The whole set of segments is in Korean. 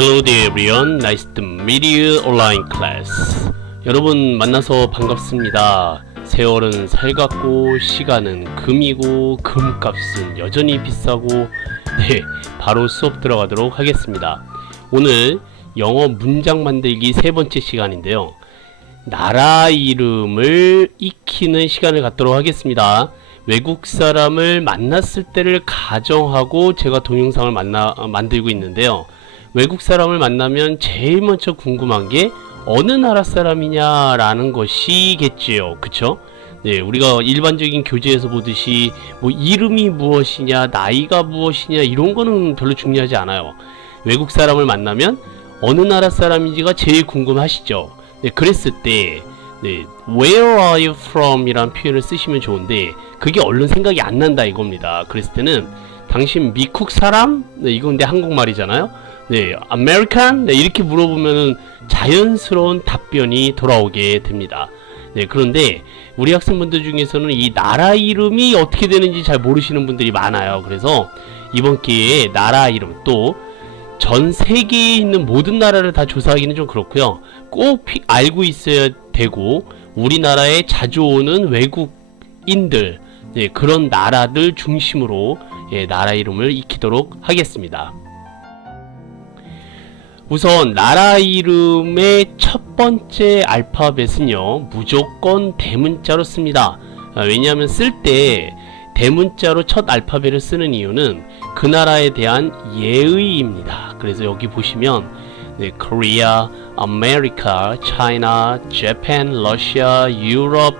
Hello there everyone. Nice to meet you online class. 여러분 만나서 반갑습니다. 세월은 살갑고 시간은 금이고 금값은 여전히 비싸고 네, 바로 수업 들어가도록 하겠습니다. 오늘 영어 문장 만들기 세 번째 시간인데요. 나라 이름을 익히는 시간을 갖도록 하겠습니다. 외국 사람을 만났을 때를 가정하고 제가 동영상을 만들고 있는데요. 외국 사람을 만나면 제일 먼저 궁금한 게 어느 나라 사람이냐라는 것이겠지요. 그쵸? 네, 우리가 일반적인 교재에서 보듯이 뭐 이름이 무엇이냐, 나이가 무엇이냐 이런 거는 별로 중요하지 않아요. 외국 사람을 만나면 어느 나라 사람인지가 제일 궁금하시죠? 네, 그랬을 때 네, Where are you from? 이란 표현을 쓰시면 좋은데 그게 얼른 생각이 안 난다 이겁니다. 그랬을 때는 당신 미국 사람? 네, 이건 근데 한국말이잖아요. 네, American? 네, 이렇게 물어보면은 자연스러운 답변이 돌아오게 됩니다. 네, 그런데 우리 학생분들 중에서는 이 나라 이름이 어떻게 되는지 잘 모르시는 분들이 많아요. 그래서 이번 기회에 나라 이름 또 전 세계에 있는 모든 나라를 다 조사하기는 좀 그렇고요. 꼭 알고 있어야 되고 우리나라에 자주 오는 외국인들 네, 그런 나라들 중심으로 예, 나라 이름을 익히도록 하겠습니다. 우선 나라 이름의 첫 번째 알파벳은요 무조건 대문자로 씁니다. 왜냐하면 쓸 때 대문자로 첫 알파벳을 쓰는 이유는 그 나라에 대한 예의입니다. 그래서 여기 보시면 네, Korea, America, China, Japan, Russia, Europe,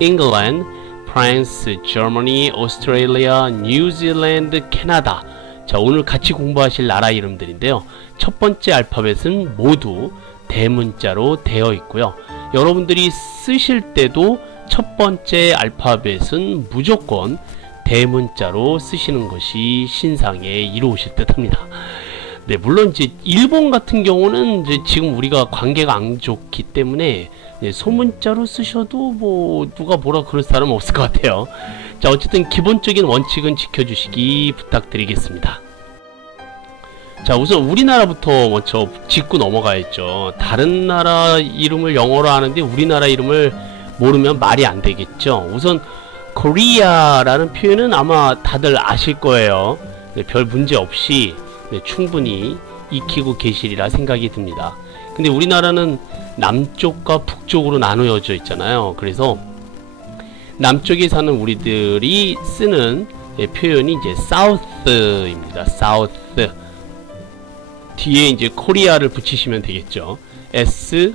England, France, Germany, Australia, New Zealand, 캐나다. 자, 오늘 같이 공부하실 나라 이름들인데요. 첫 번째 알파벳은 모두 대문자로 되어 있고요. 여러분들이 쓰실 때도 첫 번째 알파벳은 무조건 대문자로 쓰시는 것이 신상에 이로우실 듯 합니다. 네, 물론 이제 일본 같은 경우는 이제 지금 우리가 관계가 안 좋기 때문에 네, 소문자로 쓰셔도 뭐 누가 뭐라 그럴 사람은 없을 것 같아요. 자, 어쨌든 기본적인 원칙은 지켜주시기 부탁드리겠습니다. 자, 우선 우리나라부터 먼저 짚고 넘어가야죠. 다른 나라 이름을 영어로 하는데 우리나라 이름을 모르면 말이 안 되겠죠. 우선 코리아라는 표현은 아마 다들 아실 거예요. 네, 별 문제 없이 네, 충분히 익히고 계시리라 생각이 듭니다. 근데 우리나라는 남쪽과 북쪽으로 나누어져 있잖아요. 그래서 남쪽에 사는 우리들이 쓰는 네, 표현이 이제 사우스입니다. 사우스. 뒤에 이제 코리아를 붙이시면 되겠죠. S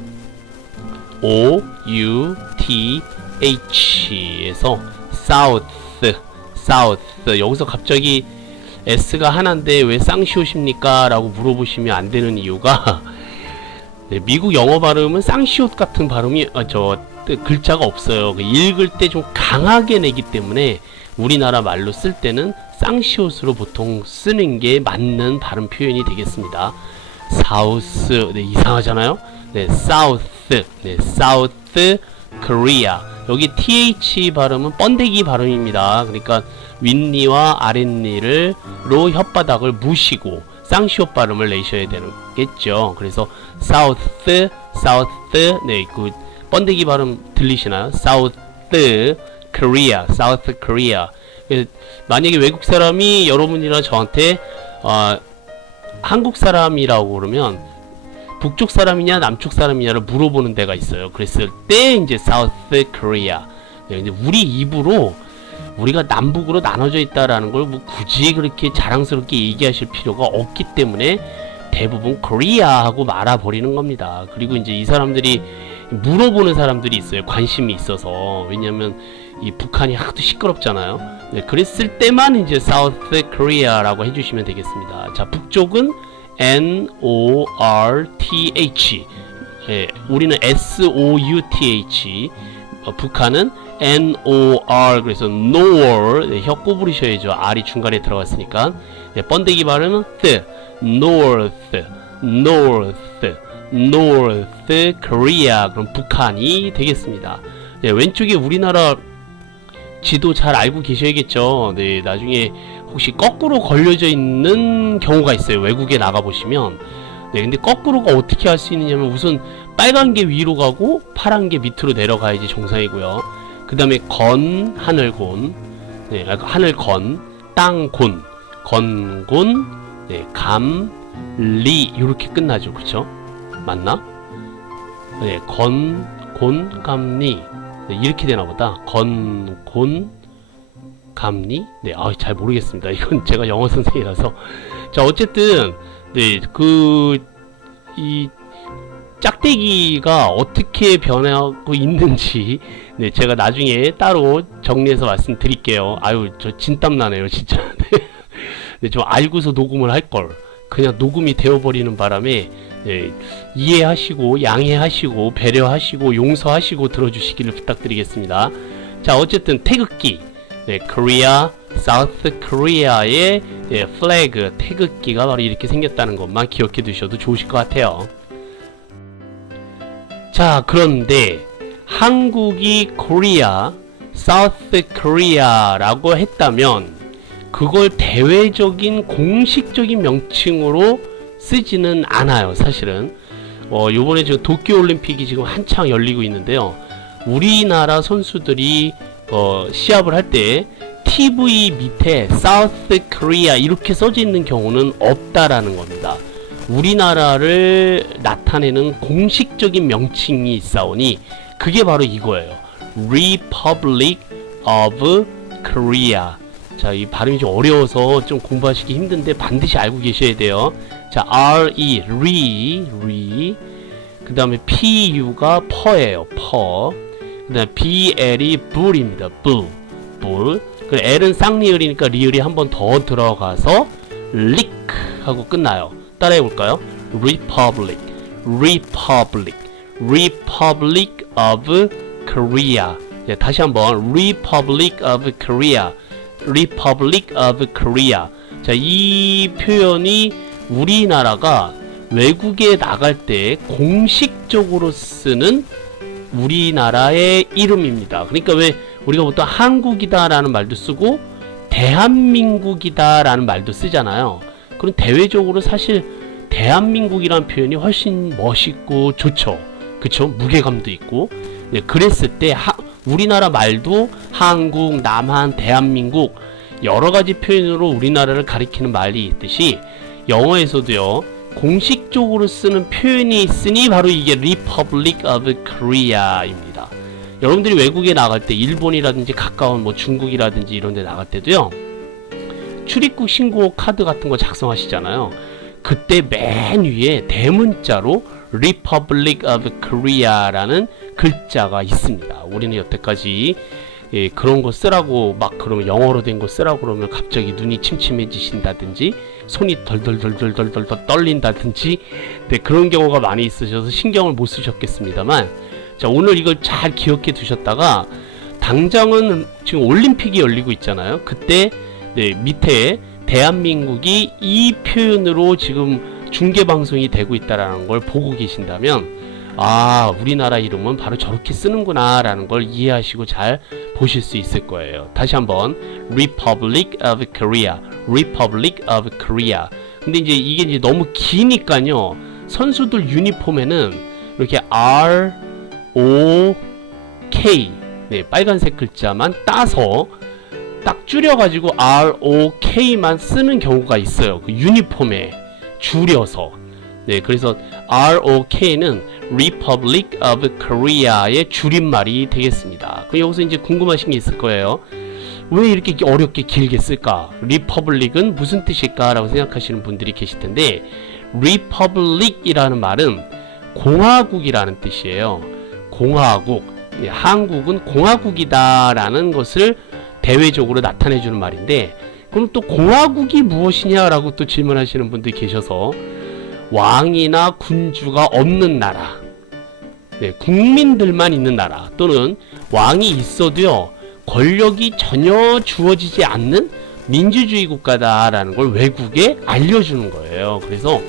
O U T H에서 사우스. 여기서 갑자기 S가 하나인데 왜 쌍시옷입니까? 라고 물어보시면 안 되는 이유가 네, 미국 영어 발음은 쌍시옷 같은 발음이 글자가 없어요. 읽을 때 좀 강하게 내기 때문에 우리나라 말로 쓸 때는 쌍시옷으로 보통 쓰는 게 맞는 발음 표현이 되겠습니다. 사우스. 네, 이상하잖아요. 네, 사우스. 네, 사우스 코리아. 여기 TH 발음은 번데기 발음입니다. 그러니까 윗니와 아랫니로 혓바닥을 무시고 쌍시옷 발음을 내셔야 되겠죠. 그래서 사우스. 네, 그 번데기 발음 들리시나요? 사우스 코리아. 사우스 코리아. 만약에 외국 사람이 여러분이나 저한테 한국 사람이라고 그러면 북쪽 사람이냐 남쪽 사람이냐를 물어보는 데가 있어요. 그랬을 때 이제 사우스 코리아. 네, 근데 우리 입으로 우리가 남북으로 나눠져 있다라는 걸 뭐 굳이 그렇게 자랑스럽게 얘기하실 필요가 없기 때문에 대부분 코리아 하고 말아버리는 겁니다. 그리고 이제 이 사람들이 물어보는 사람들이 있어요. 관심이 있어서. 왜냐면 이 북한이 하도 시끄럽잖아요. 네, 그랬을 때만 이제 사우스 코리아라고 해주시면 되겠습니다. 자, 북쪽은 N-O-R-T-H. 예, 우리는 S-O-U-T-H. 북한은 N-O-R. 그래서 nor. 네, 혀 꼬부리셔야죠. R이 중간에 들어갔으니까. 네, 번데기 발음은 north. Korea. 그럼 북한이 되겠습니다. 네, 왼쪽에 우리나라 지도 잘 알고 계셔야겠죠. 네, 나중에 혹시 거꾸로 걸려져 있는 경우가 있어요. 외국에 나가보시면 네, 근데 거꾸로가 어떻게 할 수 있느냐면 우선 빨간 게 위로 가고 파란 게 밑으로 내려가야지 정상이고요. 그 다음에 건, 하늘곤, 네, 하늘건, 땅곤, 건곤, 네, 감, 리 이렇게 끝나죠, 그쵸? 맞나? 네, 건, 곤, 감리, 네, 이렇게 되나보다. 건, 곤, 감리? 네, 잘 모르겠습니다. 이건 제가 영어 선생이라서. 자, 어쨌든 네, 이 짝대기가 어떻게 변하고 있는지 네, 제가 나중에 따로 정리해서 말씀드릴게요. 아유, 저 진땀 나네요, 진짜. 네, 좀 알고서 녹음을 할 걸. 그냥 녹음이 되어버리는 바람에 네, 이해하시고 양해하시고 배려하시고 용서하시고 들어주시기를 부탁드리겠습니다. 자, 어쨌든 태극기, 네, 코리아, 사우스 코리아의 네, 플래그, 태극기가 바로 이렇게 생겼다는 것만 기억해 두셔도 좋으실 것 같아요. 자, 그런데 한국이 코리아, 사우스 코리아라고 했다면 그걸 대외적인 공식적인 명칭으로 쓰지는 않아요, 사실은. 요번에 지금 도쿄올림픽이 지금 한창 열리고 있는데요. 우리나라 선수들이 시합을 할 때 TV 밑에 사우스 코리아 이렇게 써져 있는 경우는 없다라는 겁니다. 우리나라를 나타내는 공식적인 명칭이 있사오니 그게 바로 이거예요. Republic of Korea. 자, 이 발음이 좀 어려워서 좀 공부하시기 힘든데 반드시 알고 계셔야 돼요. 자, R-E, re. 그 다음에 P-U가 퍼예요, 퍼. 그 다음에 B-L이 불입니다, 불. 그 L은 쌍리을이니까 리을이 한 번 더 들어가서 릭 하고 끝나요. 따라해 볼까요? Republic of Korea. 네, 다시 한번 Republic of Korea. 자, 이 표현이 우리나라가 외국에 나갈 때 공식적으로 쓰는 우리나라의 이름입니다. 그러니까 왜 우리가 보통 한국이다 라는 말도 쓰고 대한민국이다 라는 말도 쓰잖아요. 그럼 대외적으로 사실 대한민국이라는 표현이 훨씬 멋있고 좋죠. 그쵸? 무게감도 있고. 네, 그랬을 때 우리나라 말도 한국, 남한, 대한민국 여러가지 표현으로 우리나라를 가리키는 말이 있듯이 영어에서도요, 공식적으로 쓰는 표현이 있으니 바로 이게 Republic of Korea입니다. 여러분들이 외국에 나갈 때 일본이라든지 가까운 뭐 중국이라든지 이런 데 나갈 때도요, 출입국 신고 카드 같은 거 작성하시잖아요. 그때 맨 위에 대문자로 Republic of Korea라는 글자가 있습니다. 우리는 여태까지 그런 거 쓰라고 막 그러면 영어로 된 거 쓰라고 그러면 갑자기 눈이 침침해지신다든지 손이 덜덜덜덜덜덜 떨린다든지 네, 그런 경우가 많이 있으셔서 신경을 못 쓰셨겠습니다만, 자, 오늘 이걸 잘 기억해 두셨다가 당장은 지금 올림픽이 열리고 있잖아요. 그때 네, 밑에 대한민국이 이 표현으로 지금 중계방송이 되고 있다라는 걸 보고 계신다면 우리나라 이름은 바로 저렇게 쓰는구나 라는 걸 이해하시고 잘 보실 수 있을 거예요. 다시 한번 Republic of Korea. 근데 이제 이게 이제 너무 기니까요, 선수들 유니폼에는 이렇게 R, O, K 네, 빨간색 글자만 따서 딱 줄여가지고 ROK만 쓰는 경우가 있어요. 그 유니폼에 줄여서. 네, 그래서 ROK는 Republic of Korea의 줄임말이 되겠습니다. 그럼 여기서 이제 궁금하신 게 있을 거예요. 왜 이렇게 어렵게 길게 쓸까? Republic은 무슨 뜻일까? 라고 생각하시는 분들이 계실 텐데, Republic이라는 말은 공화국이라는 뜻이에요. 공화국. 네, 한국은 공화국이다 라는 것을 대외적으로 나타내주는 말인데, 그럼 또 공화국이 무엇이냐라고 또 질문하시는 분들이 계셔서, 왕이나 군주가 없는 나라, 네, 국민들만 있는 나라, 또는 왕이 있어도요 권력이 전혀 주어지지 않는 민주주의 국가다라는 걸 외국에 알려주는 거예요. 그래서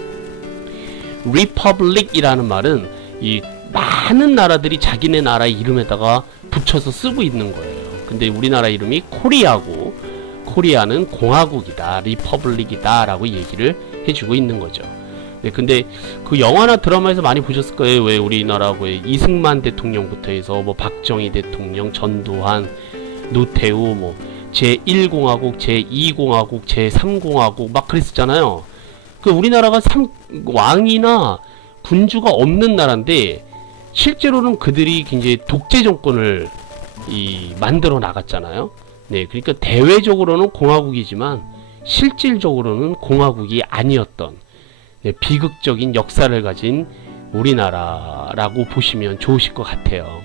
Republic이라는 말은 이 많은 나라들이 자기네 나라 이름에다가 붙여서 쓰고 있는 거예요. 근데 우리나라 이름이 코리아고, 코리아는 공화국이다, 리퍼블릭이다 라고 얘기를 해주고 있는 거죠. 네, 근데 그 영화나 드라마에서 많이 보셨을 거예요. 왜 우리나라 왜 이승만 대통령부터 해서 뭐 박정희 대통령, 전두환, 노태우, 뭐 제1공화국, 제2공화국, 제3공화국 막 그랬었잖아요. 그 우리나라가 왕이나 군주가 없는 나라인데 실제로는 그들이 굉장히 독재 정권을 만들어 나갔잖아요. 네, 그러니까 대외적으로는 공화국이지만 실질적으로는 공화국이 아니었던, 네, 비극적인 역사를 가진 우리나라라고 보시면 좋으실 것 같아요.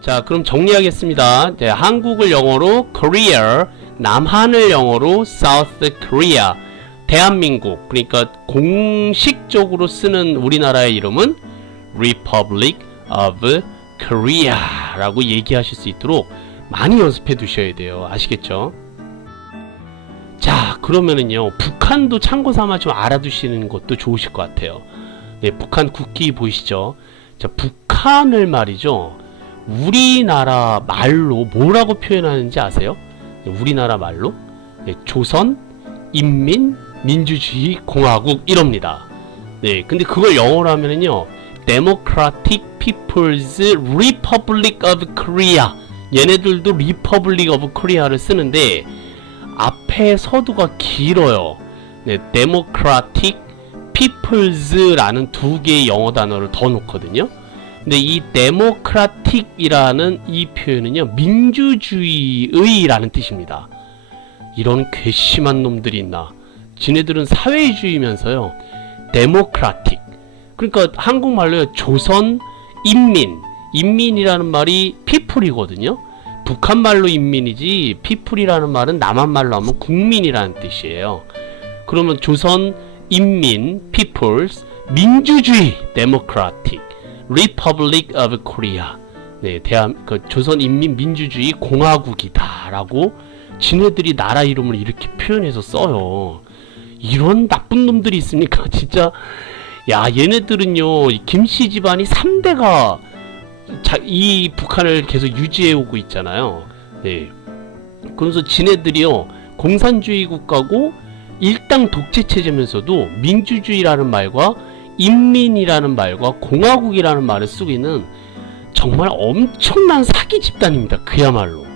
자, 그럼 정리하겠습니다. 네, 한국을 영어로 Korea, 남한을 영어로 South Korea, 대한민국, 그러니까 공식적으로 쓰는 우리나라의 이름은 Republic of Korea 라고 얘기하실 수 있도록 많이 연습해 두셔야 돼요. 아시겠죠? 자, 그러면은요, 북한도 참고 삼아 좀 알아두시는 것도 좋으실 것 같아요. 네, 북한 국기 보이시죠? 자, 북한을 말이죠, 우리나라 말로 뭐라고 표현하는지 아세요? 네, 우리나라 말로 네, 조선 인민 민주주의 공화국 이럽니다. 네, 근데 그걸 영어로 하면은요, Democratic People's Republic of Korea. 얘네들도 Republic of Korea를 쓰는데 앞에 서두가 길어요. 네, Democratic People's라는 두 개의 영어 단어를 더 놓거든요. 근데 이 Democratic이라는 이 표현은요, 민주주의의라는 뜻입니다. 이런 괘씸한 놈들이 있나? 지네들은 사회주의면서요, Democratic. 그러니까 한국말로요, 조선 인민, 인민이라는 말이 people이거든요. 북한 말로 인민이지 people이라는 말은 남한 말로 하면 국민이라는 뜻이에요. 그러면 조선 인민 peoples, 민주주의 democratic, republic of Korea, 네, 조선 인민 민주주의 공화국이다라고 지네들이 나라 이름을 이렇게 표현해서 써요. 이런 나쁜 놈들이 있으니까 진짜, 야, 얘네들은요, 김씨 집안이 3대가 이 북한을 계속 유지해오고 있잖아요. 네. 그러면서 지네들이요, 공산주의 국가고 일당 독재체제면서도 민주주의라는 말과 인민이라는 말과 공화국이라는 말을 쓰고 있는 정말 엄청난 사기 집단입니다. 그야말로.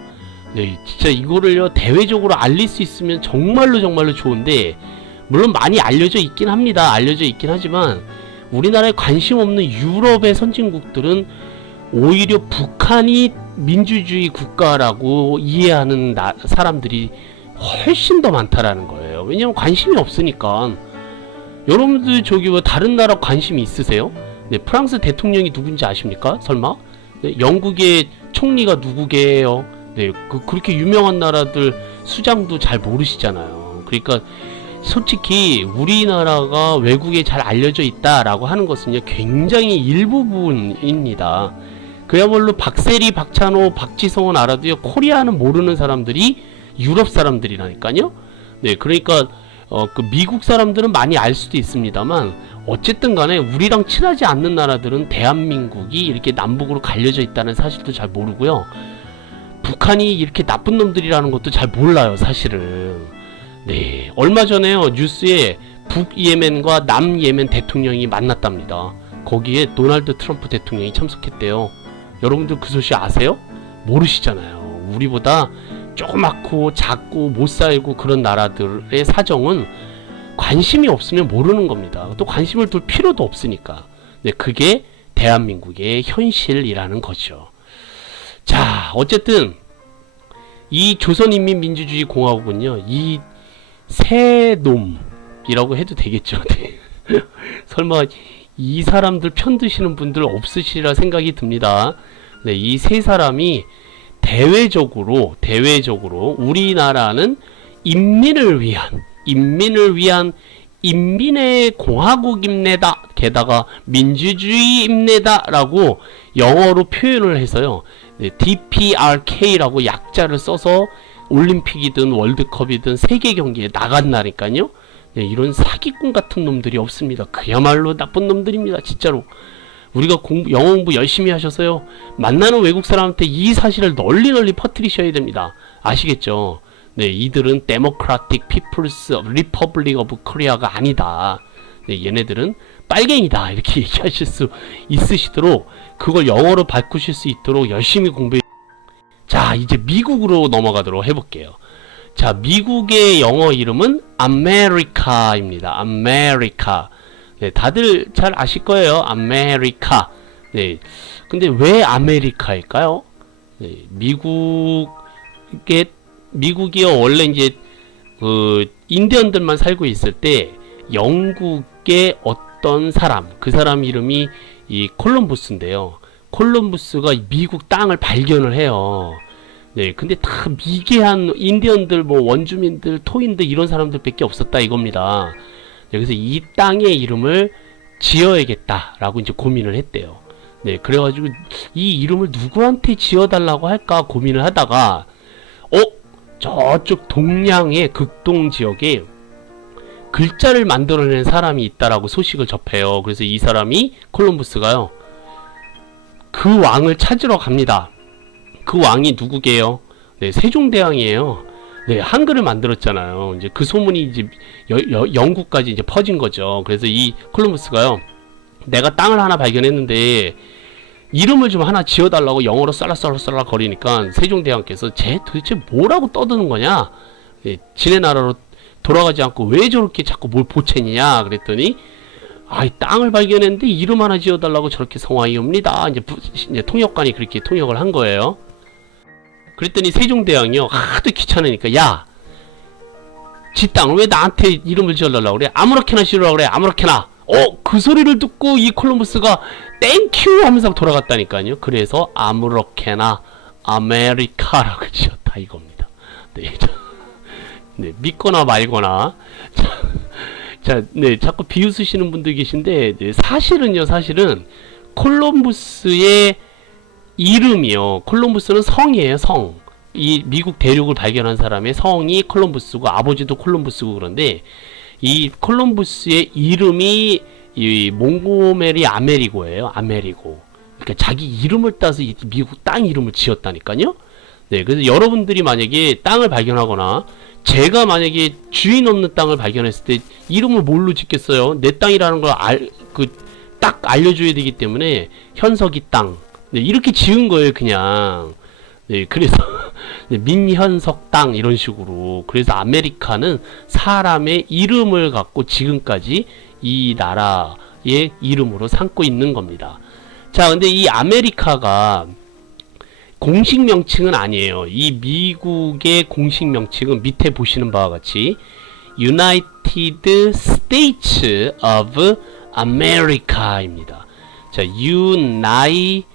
네, 진짜 이거를요, 대외적으로 알릴 수 있으면 정말로 좋은데, 물론 많이 알려져 있긴 합니다. 알려져 있긴 하지만 우리나라에 관심 없는 유럽의 선진국들은 오히려 북한이 민주주의 국가라고 이해하는 사람들이 훨씬 더 많다라는 거예요. 왜냐면 관심이 없으니까. 여러분들 저기 뭐 다른 나라 관심이 있으세요? 네, 프랑스 대통령이 누군지 아십니까? 설마? 네, 영국의 총리가 누구게요? 네, 그렇게 유명한 나라들 수장도 잘 모르시잖아요. 그러니까 솔직히 우리나라가 외국에 잘 알려져 있다라고 하는 것은요, 굉장히 일부분입니다. 그야말로 박세리, 박찬호, 박지성은 알아도요, 코리아는 모르는 사람들이 유럽 사람들이라니까요. 네, 그러니까 그 미국 사람들은 많이 알 수도 있습니다만 어쨌든 간에 우리랑 친하지 않는 나라들은 대한민국이 이렇게 남북으로 갈려져 있다는 사실도 잘 모르고요, 북한이 이렇게 나쁜 놈들이라는 것도 잘 몰라요, 사실은. 네, 얼마 전에요, 뉴스에 북예멘과 남예멘 대통령이 만났답니다. 거기에 도널드 트럼프 대통령이 참석했대요. 여러분들 그 소식 아세요? 모르시잖아요. 우리보다 조그맣고 작고 못 살고 그런 나라들의 사정은 관심이 없으면 모르는 겁니다. 또 관심을 둘 필요도 없으니까. 네, 그게 대한민국의 현실이라는 거죠. 자, 어쨌든 이 조선인민민주주의 공화국은요, 이 새 놈이라고 해도 되겠죠. 설마 이 사람들 편드시는 분들 없으시리라 생각이 듭니다. 네, 이 세 사람이 대외적으로 우리나라는 인민을 위한 인민의 공화국입니다. 게다가 민주주의입니다. 라고 영어로 표현을 해서요, 네, DPRK라고 약자를 써서 올림픽이든 월드컵이든 세계 경기에 나간다니까요. 네, 이런 사기꾼 같은 놈들이 없습니다. 그야말로 나쁜 놈들입니다. 진짜로. 우리가 영어 공부 열심히 하셔서요, 만나는 외국 사람한테 이 사실을 널리 퍼뜨리셔야 됩니다. 아시겠죠? 네, 이들은 Democratic People's Republic of Korea가 아니다. 네, 얘네들은 빨갱이다 이렇게 얘기하실 수 있으시도록 그걸 영어로 바꾸실 수 있도록 열심히 공부해. 자, 이제 미국으로 넘어가도록 해볼게요. 자, 미국의 영어 이름은 아메리카입니다. 아메리카. 네, 다들 잘 아실 거예요. 아메리카. 네, 근데 왜 아메리카일까요? 네, 미국이요 원래 이제 인디언들만 살고 있을 때 영국의 어떤 사람, 그 사람 이름이 이 콜럼부스인데요. 콜럼부스가 미국 땅을 발견을 해요. 네, 근데 다 미개한 인디언들, 뭐 원주민들, 토인들 이런 사람들밖에 없었다 이겁니다. 네, 그래서 이 땅의 이름을 지어야겠다라고 이제 고민을 했대요. 네, 그래가지고 이 이름을 누구한테 지어달라고 할까 고민을 하다가 저쪽 동양의 극동 지역에 글자를 만들어낸 사람이 있다라고 소식을 접해요. 그래서 이 사람이 콜럼부스가요 그 왕을 찾으러 갑니다. 그 왕이 누구게요? 네, 세종대왕이에요. 네, 한글을 만들었잖아요. 이제 그 소문이 이제 영국까지 이제 퍼진 거죠. 그래서 이 콜럼부스가요, 내가 땅을 하나 발견했는데 이름을 좀 하나 지어달라고 영어로 쌀라쌀라쌀라 거리니까 세종대왕께서 쟤 도대체 뭐라고 떠드는 거냐? 네, 지네 나라로 돌아가지 않고 왜 저렇게 자꾸 뭘 보채냐? 그랬더니 이 땅을 발견했는데 이름 하나 지어달라고 저렇게 성화이옵니다. 이제 통역관이 그렇게 통역을 한 거예요. 그랬더니 세종대왕이요 하도 귀찮으니까 야, 지 땅을 왜 나한테 이름을 지어달라고 그래? 아무렇게나 지으라고 그래. 아무렇게나. 그 소리를 듣고 이 콜럼버스가 땡큐 하면서 돌아갔다니까요. 그래서 아무렇게나 아메리카라고 지었다 이겁니다. 네, 네, 믿거나 말거나. 자, 네, 자꾸 비웃으시는 분들 계신데, 네, 사실은 콜럼부스의 이름이요. 콜럼부스는 성이에요, 성. 이 미국 대륙을 발견한 사람의 성이 콜럼부스고 아버지도 콜럼부스고 그런데 이 콜럼부스의 이름이 이 몽고메리 아메리고예요. 아메리고. 그러니까 자기 이름을 따서 이 미국 땅 이름을 지었다니까요. 네, 그래서 여러분들이 만약에 땅을 발견하거나 제가 만약에 주인 없는 땅을 발견했을 때 이름을 뭘로 짓겠어요? 내 땅이라는 걸 딱 알려줘야 되기 때문에 현석이 땅. 네, 이렇게 지은 거예요, 그냥. 네, 그래서 네, 민현석 땅 이런 식으로. 그래서 아메리카는 사람의 이름을 갖고 지금까지 이 나라의 이름으로 삼고 있는 겁니다. 자, 근데 이 아메리카가 공식 명칭은 아니에요. 이 미국의 공식 명칭은 밑에 보시는 바와 같이 United States of America입니다. 자, United,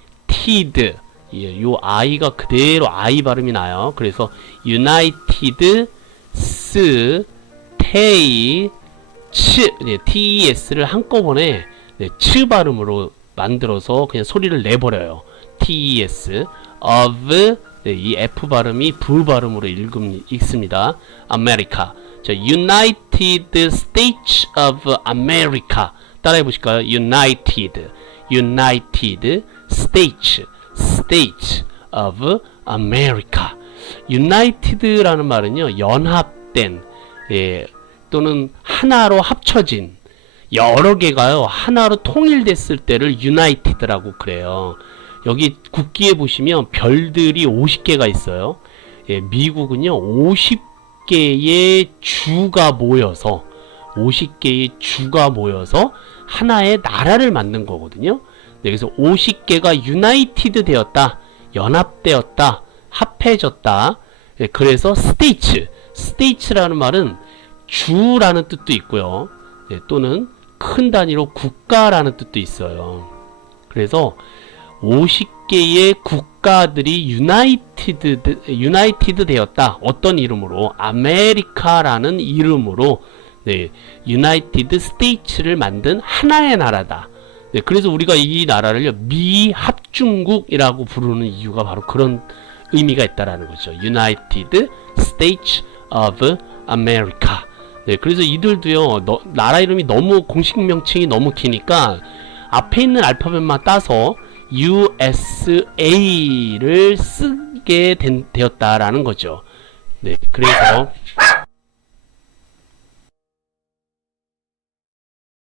요 I가 그대로 I 발음이 나요. 그래서 United States, 네, TES를 한꺼번에 네, 치 발음으로 만들어서 그냥 소리를 내버려요. TES of, 네, 이 F 발음이 V 발음으로 읽습니다. America. 자, United States of America. 따라해 보실까요? United States of America. United라는 말은요, 연합된, 예, 또는 하나로 합쳐진, 여러 개가요 하나로 통일됐을 때를 United라고 그래요. 여기 국기에 보시면 별들이 50개가 있어요. 예, 미국은요 50개의 주가 모여서 하나의 나라를 만든 거거든요. 네, 그래서 50개가 유나이티드 되었다, 연합되었다, 합해졌다. 네, 그래서 스테이츠라는 말은 주라는 뜻도 있고요. 네, 또는 큰 단위로 국가라는 뜻도 있어요. 그래서 50개의 국가들이 유나이티드 되었다. 어떤 이름으로? 아메리카라는 이름으로, 네, 유나이티드 스테이츠를 만든 하나의 나라다. 네, 그래서 우리가 이 나라를요 미합중국이라고 부르는 이유가 바로 그런 의미가 있다라는 거죠. United States of America. 네, 그래서 이들도요 나라 이름이 너무 공식 명칭이 너무 기니까 앞에 있는 알파벳만 따서 USA를 쓰게 되었다라는 거죠. 네, 그래서